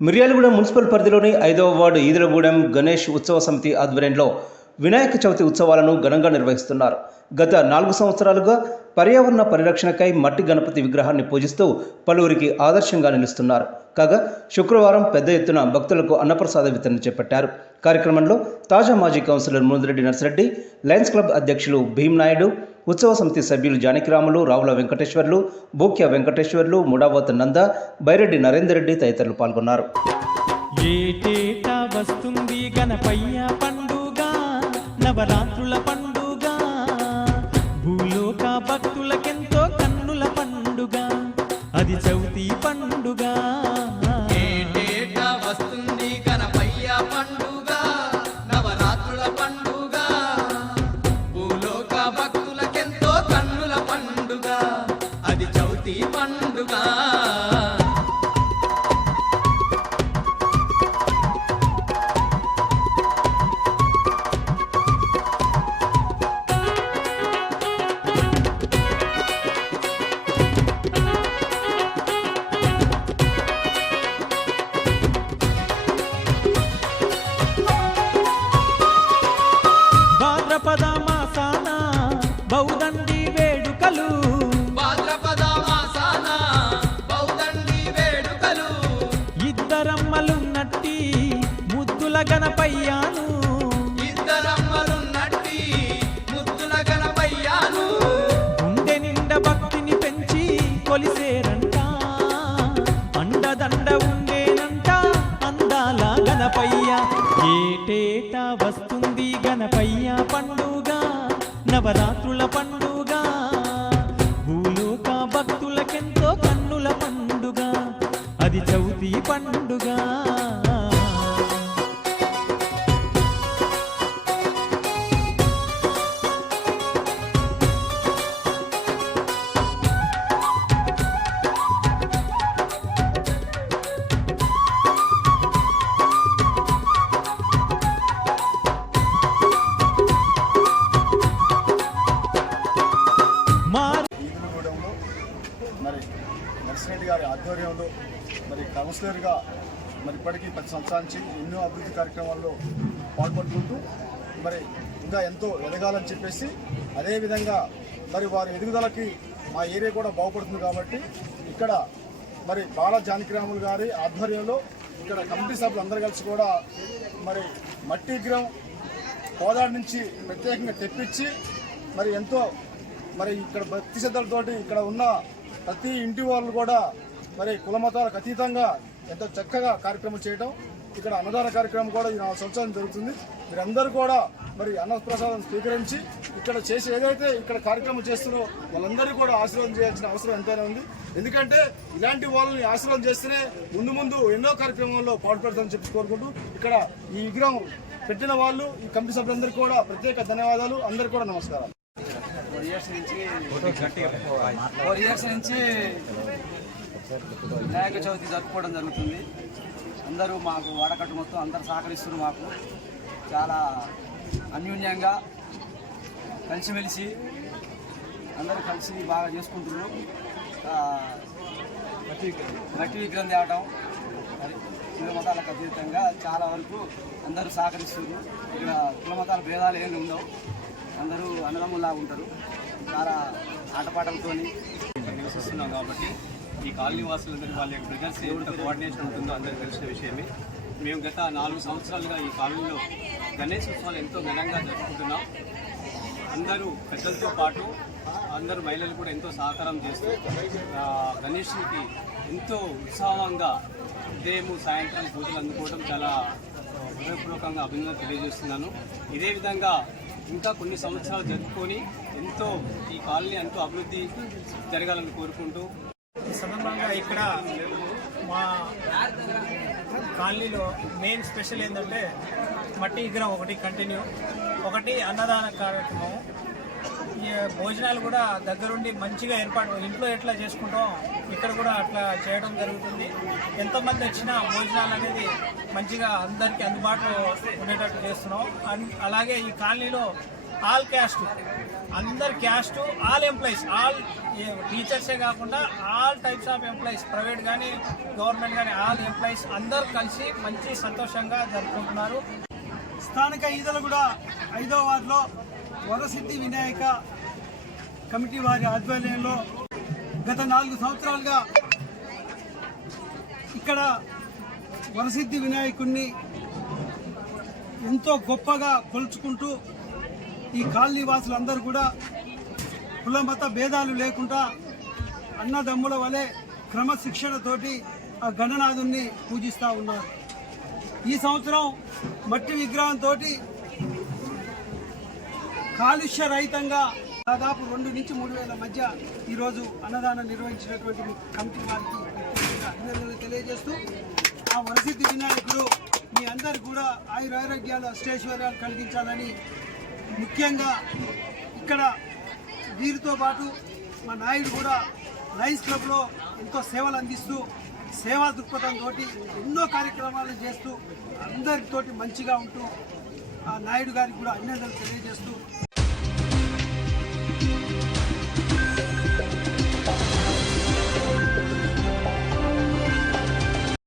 Miryalagudem municipal పరిధిలోని ఐదవ ward Edulagudem Ganesh ఉత్సవ సమితి ఆధ్వర్యంలో వినాయక చవితి ఉత్సవాలను ఘనంగా నిర్వహిస్తున్నారు. గత నాలుగు సంవత్సరాలుగా పర్యావరణ పరిరక్షణకై మట్టి గణపతి విగ్రహాన్ని పూజిస్తూ పలువురికి ఆదర్శంగా నిలుస్తున్నారు. కాగా శుక్రవారం పెద్ద ఎత్తున భక్తులకు అన్నప్రసాద వితరణ చేపట్టారు. కార్యక్రమంలో తాజా మాజీ councillor Munudireddy Narsireddy lions club అధ్యక్షులు భీమ్ నాయుడు ఉత్సవ సమితి సభ్యులు జానకిరాములు రావుల వెంకటేశ్వర్లు బూక్య వెంకటేశ్వర్లు ముడావత్ నంద బైరెడ్డి నరేందర్ రెడ్డి తదితరులు పాల్గొన్నారు. వస్తుంది గణపయ్య పండుగ? బౌదండి వేడుకలు. భాద్రపద మాసాన బౌదండి వేడుకలు. ఇద్దరమ్మలున్నట్టి ముద్దుల గణపయ్యాను నవరాత్రుల పండుగ భూలోక భక్తులకెంతో కన్నుల పండుగ అది చవితి పండుగ. గారి ఆధ్వర్యంలో మరి కౌన్సిలర్గా మరి ఇప్పటికీ పది సంవత్సరాల నుంచి ఎన్నో అభివృద్ధి కార్యక్రమాల్లో పాల్పడుకుంటూ మరి ఇంకా ఎంతో ఎదగాలని చెప్పేసి అదేవిధంగా మరి వారి ఎదుగుదలకి మా ఏరియా కూడా బాగుపడుతుంది కాబట్టి ఇక్కడ మరి బాల జానకిరాములు గారి ఆధ్వర్యంలో ఇక్కడ కమిటీ సభ్యులు అందరూ కలిసి కూడా మరి మట్టి విగ్రహం కోదాడ నుంచి ప్రత్యేకంగా తెప్పించి మరి ఎంతో మరి ఇక్కడ భక్తి శ్రద్ధలతోటి ఇక్కడ ఉన్న ప్రతి ఇంటి వాళ్ళు కూడా మరి కులమతాలకు అతీతంగా ఎంతో చక్కగా కార్యక్రమం చేయడం ఇక్కడ అన్నదాన కార్యక్రమం కూడా ఈ నాలుగు సంవత్సరాలు జరుగుతుంది. మీరందరూ కూడా మరి అన్నప్రసాదం స్వీకరించి ఇక్కడ చేసి ఏదైతే ఇక్కడ కార్యక్రమం చేస్తున్నారో వాళ్ళందరూ కూడా ఆశీర్వాదం చేయాల్సిన అవసరం ఎంతైనా ఉంది. ఎందుకంటే ఇలాంటి వాళ్ళని ఆశీర్వాదం చేస్తేనే ముందు ముందు ఎన్నో కార్యక్రమాల్లో పాల్పడతామని చెప్పి కోరుకుంటూ ఇక్కడ ఈ విగ్రహం పెట్టిన వాళ్ళు ఈ కమిటీ సభ్యులందరికీ కూడా ప్రత్యేక ధన్యవాదాలు. అందరికీ కూడా నమస్కారం ఫోర్ ఇయర్స్ నుంచి ఫోర్ ఇయర్స్ నుంచి వినాయక చవితి జరుపుకోవడం జరుగుతుంది. అందరూ మాకు వాడకట్టు మొత్తం అందరు సహకరిస్తున్నారు మాకు. చాలా అన్యోన్యంగా కలిసిమెలిసి అందరూ కలిసి బాగా చేసుకుంటున్నారు. మట్టి విగ్రహం. తేవటం కుల మతాలకు అతీతంగా చాలా వరకు అందరూ సహకరిస్తున్నారు. ఇక్కడ కుల మతాల భేదాలు ఏమి ఉండవు. అందరూ అన్నదమ్ముల్లా ఉంటారు. చాలా ఆటపాటలతో నివసిస్తున్నాం కాబట్టి ఈ కాలనీ వాసులందరూ వాళ్ళ యొక్క బ్రిగర్స్ ఎంత కోఆర్డినేషన్ ఉంటుందో అందరికీ తెలిసిన విషయమే. మేము గత నాలుగు సంవత్సరాలుగా ఈ కాలనీలో గణేష్ ఉత్సవాలు ఎంతో ఘనంగా జరుపుకుంటున్నాం. అందరూ పెద్దలతో పాటు అందరూ మహిళలు కూడా ఎంతో సహకారం చేస్తూ ఆ, గణేష్కి ఎంతో ఉత్సాహంగా ఉదయం సాయంత్రం పూజలు అందుకోవడం చాలా హృదయపూర్వకంగా అభినందన తెలియజేస్తున్నాను. ఇదే విధంగా ఇంకా కొన్ని సంవత్సరాలు జరుపుకొని ఎంతో ఈ కాలనీ ఎంతో అభివృద్ధి జరగాలని కోరుకుంటూ సందర్భంగా ఇక్కడ మా కాలనీలో మెయిన్ స్పెషల్ ఏంటంటే మట్టి విగ్రహం ఒకటి కంటిన్యూ. ఒకటి అన్నదాన కార్యక్రమం. ఈ భోజనాలు కూడా దగ్గరుండి మంచిగా ఏర్పాటు ఇంట్లో ఎట్లా చేసుకుంటాం ఇక్కడ కూడా అట్లా చేయడం జరుగుతుంది. ఎంతమంది వచ్చినా భోజనాలు అనేది మంచిగా అందరికీ అందుబాటులో ఉండేటట్టు చేస్తున్నాం. అన్- అలాగే ఈ కాలనీలో ఆల్ క్యాస్ట్ అందరు క్యాస్ట్ ఆల్ ఎంప్లాయీస్ ఆల్ టీచర్సే కాకుండా all types of employees private కానీ గవర్నమెంట్ కానీ ఆల్ ఎంప్లాయీస్ అందరూ కలిసి మంచి సంతోషంగా జరుపుకుంటున్నారు. స్థానిక ఈదలగూడ ఐదో వార్డులో వరసిద్ధి వినాయక కమిటీ వారి ఆధ్వర్యంలో గత నాలుగు సంవత్సరాలుగా ఇక్కడ వరసిద్ధి వినాయకుడిని ఎంతో గొప్పగా కొలుచుకుంటూ ఈ కాలనీ వాసులందరూ కూడా కులమత భేదాలు లేకుండా అన్నదమ్ముల వలె క్రమశిక్షణతోటి ఆ గణనాథుణ్ణి పూజిస్తూ ఉన్నారు. ఈ సంవత్సరం మట్టి విగ్రహంతో కాలుష్య రహితంగా దాదాపు రెండు నుంచి మూడు వేల మధ్య ఈరోజు అన్నదానం నిర్వహించినటువంటి కమిటీ వారికి అభినందనలు తెలియజేస్తూ ఆ వరసిద్ధి వినాయకుడు మీ అందరు కూడా ఆయురారోగ్యాలు అష్టైశ్వర్యాలు కలిగించాలని ముఖ్యంగా ఇక్కడ వీరితో పాటు మా నాయుడు కూడా లయన్స్ క్లబ్లో ఎంతో సేవలు అందిస్తూ సేవా దృక్పథంతో ఎన్నో కార్యక్రమాలు చేస్తూ అందరితోటి మంచిగా ఉంటూ ఆ నాయుడు గారికి కూడా అభినందనలు తెలియజేస్తూ